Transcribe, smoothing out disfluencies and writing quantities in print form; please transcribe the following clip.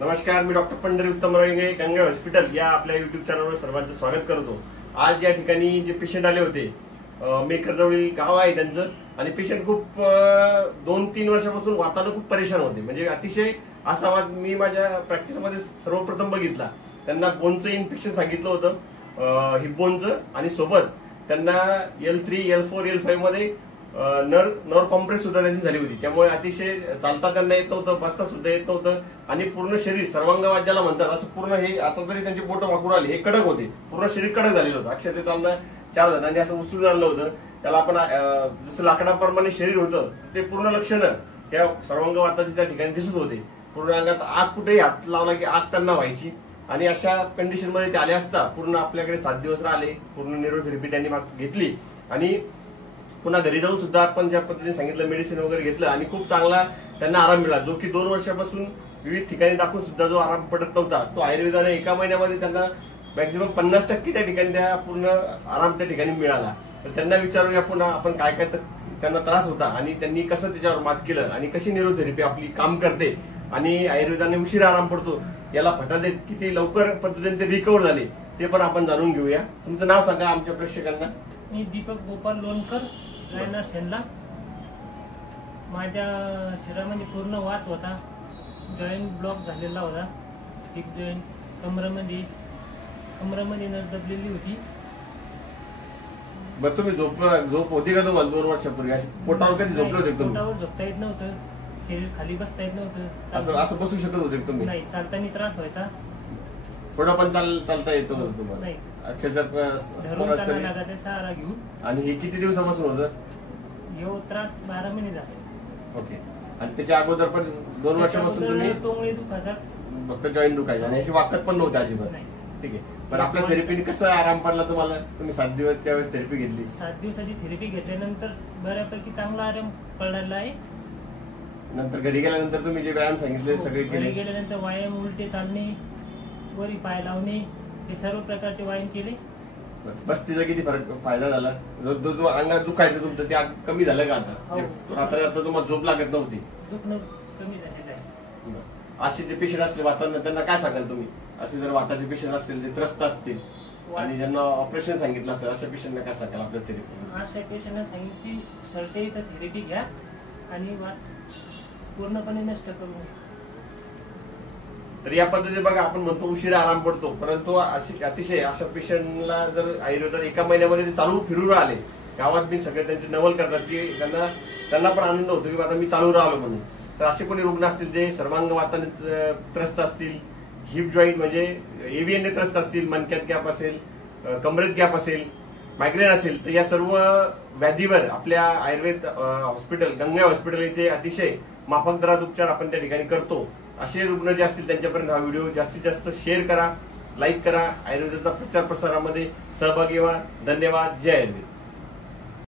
नमस्कार, मी doctor Pandhari Uttamrao Ingale, Ganga hospital या आपल्या युट्यूब चॅनलवर सर्वांचं स्वागत करतो। आज या ठिकाणी जे पेशंट आले होते, मेकरजवळील गाव आहे त्यांचं, आणि पेशंट खूप 2-3 वर्षापासून वातानं खूप परेशान होते। म्हणजे अतिशय असा वाद मी माझ्या प्रॅक्टिसमध्ये सर्वप्रथम बघितला। त्यांना बोनचं इन्फेक्शन सांगितलं होतं, हिप बोनचं, आणि सोबत त्यांना L3, L4, L5 मध्ये नर्व कॉम्प्रेस सुद्धा त्यांची झाली होती। त्यामुळे अतिशय चालता त्यांना येत नव्हतं, बसता सुद्धा येत नव्हतं, आणि पूर्ण शरीर सर्वांगवाद ज्याला म्हणतात असं पूर्ण हे आता तरी त्यांची बोटं वाकडू आली, हे कडक होते, पूर्ण शरीर कडक झालेलं होतं। अक्षरशः त्यांना 4 जणांनी असं उचलून आणलं होतं। त्याला आपण जसं लाकडाप्रमाणे शरीर होतं ते पूर्ण लक्षणं त्या सर्वांगवादाची त्या ठिकाणी दिसत होते। पूर्ण अंगात आग कुठेही हात लावला की आग त्यांना व्हायची, आणि अशा कंडिशन मध्ये ते आले असता पूर्ण आपल्याकडे 7 दिवस राहिले। पूर्ण न्यूरोथेरपी त्यांनी घेतली, आणि पुन्हा घरी जाऊन सुद्धा आपण ज्या पद्धतीने सांगितलं मेडिसिन वगैरे घेतलं, आणि खूप चांगला त्यांना आराम मिळाला। जो की 2 वर्षापासून विविध ठिकाणी दाखवून सुद्धा जो आराम पडत नव्हता, तो आयुर्वेदाने एका महिन्यामध्ये त्यांना मॅक्झिमम 50% त्या ठिकाणी त्या पूर्ण आराम त्या ठिकाणी मिळाला। तर त्यांना विचारूया पुन्हा आपण काय काय त्यांना त्रास होता, आणि त्यांनी कसं त्याच्यावर मात केलं, आणि कशी न्यूरोथेरपी आपली काम करते, आणि आयुर्वेदाने उशिरा आराम पडतो याला फटा देत किती लवकर पद्धतीने ते रिकव्हर झाले ते पण आपण जाणून घेऊया। तुमचं नाव सांगा आमच्या प्रेक्षकांना। मी दीपक गोपाल लोणकर, रायनार शेनला। माझ्या शरीरामध्ये पूर्ण वात होता, जॉईंट ब्लॉक झालेला होता, हिप जॉईंट, कमरेमध्ये नस दबलेली होती। बरं, तुम्ही झोप होती का तुम्हाला 2 वर्षापूर्वी? पोटावर कधी झोपले होते तुम्ही? पोटावर झोपता येत नव्हतं, शरीर खाली बसता येत नव्हतं, असं बसू शकत होते तुम्ही? नाही, चालताना त्रास व्हायचा, थोडं पण चालता येतो तुम्हाला? नाही, अक्षरशः लागायचा सहारा घेऊन। आणि हे किती दिवसापासून होतं? हे त्रास 12 महिने झाले। ओके, आणि त्याच्या अगोदर पण 2 वर्षापासून तुम्ही टोंगळे दुखायचा, फक्त जॉईंट दुखायचा, आणि याची वाकत पण नव्हती अजिबात? ठीक आहे, पण आपल्या थेरपीने कसं आराम पडला तुम्हाला? तुम्ही 7 दिवस त्यावेळेस थेरपी घेतली? 7 दिवसाची थेरपी घेतल्यानंतर बऱ्यापैकी चांगला आराम पडलेला आहे। नंतर घरी गेल्यानंतर तुम्ही जे व्यायाम सांगितले सगळे केले? घरी गेल्यानंतर व्यायाम, उलटे चालणे, वरी पाय लावणे, हे सर्व प्रकारचे व्यायाम केले। बस तिचा किती फायदा झाला? जो अंगात दुखायचं तुमचं ते कमी झालं का आता? आता तुम्हाला झोप लागत नव्हती? दुखणं कमी झालेलं आहे। असे जे पेशंट असतील वातांना, त्यांना काय सांगाल तुम्ही? असे जर वाताचे पेशंट असतील, जे त्रस्त असतील आणि ज्यांना ऑपरेशन सांगितलं असेल, अशा पेशंटना काय सांगाल आपल्या थेरपी? अशा पेशंटना सांगितली सरच्या इथं थेरपी घ्या, आणि वात पूर्णपणे नष्ट करू नये। तर या पद्धतीने बघा, आपण म्हणतो उशिरा आराम पडतो, परंतु अतिशय अशा पेशंटला जर आयुर्वेदात एका महिन्यामध्ये चालू फिरून आले, गावात मी सगळे त्यांचे नवल करतात की त्यांना पण आनंद होतो की आता मी चालू राहिलो म्हणून। तर असे कोणी रुग्ण असतील जे सर्वांगवाताने त्रस्त असतील, हिप जॉईंट म्हणजे एव्हीएनने त्रस्त असतील, मणक्यात गॅप असेल, कमरेत गॅप असेल, मायग्रेन असेल, तर या सर्व व्याधीवर आपल्या आयुर्वेद हॉस्पिटल, गंगा हॉस्पिटल इथे अतिशय माफक दरात उपचार आपण त्या ठिकाणी करतो। असे रुग्ण जे असतील त्यांच्यापर्यंत हा व्हिडिओ जास्तीत जास्त शेअर करा, लाईक करा, आयुर्वेदाचा प्रचार प्रसारामध्ये सहभागी व्हा। धन्यवाद। जय आयुर्वेद।